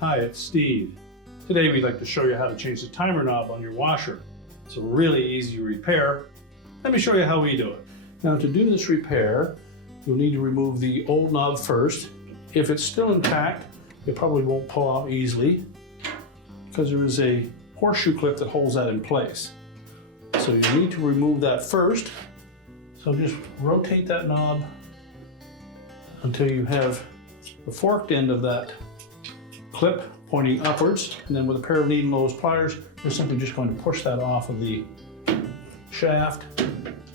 Hi, it's Steve. Today we'd like to show you how to change the timer knob on your washer. It's a really easy repair. Let me show you how we do it. Now, to do this repair, you'll need to remove the old knob first. If it's still intact, it probably won't pull out easily because there is a horseshoe clip that holds that in place. So you need to remove that first. So just rotate that knob until you have the forked end of that clip pointing upwards, and then with a pair of needle nose pliers, you're simply just going to push that off of the shaft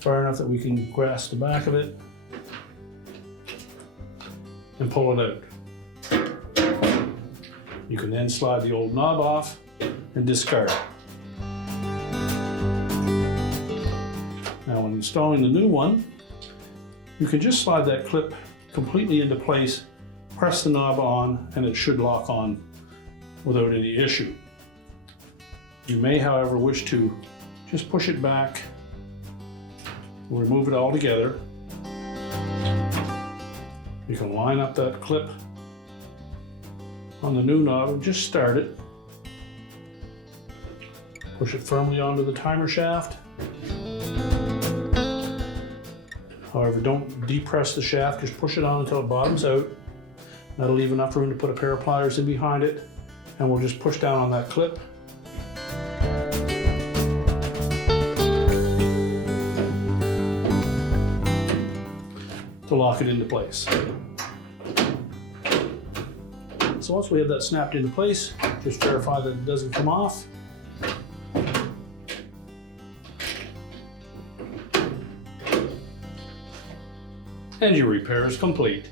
far enough that we can grasp the back of it and pull it out. You can then slide the old knob off and discard it. Now, when installing the new one, you can just slide that clip completely into place, press the knob on, and it should lock on without any issue. You may, however, wish to just push it back, remove it all together. You can line up that clip on the new knob and just start it. Push it firmly onto the timer shaft. However, don't depress the shaft, just push it on until it bottoms out. That'll leave enough room to put a pair of pliers in behind it, and we'll just push down on that clip. To lock it into place. So once we have that snapped into place, just verify that it doesn't come off. And your repair is complete.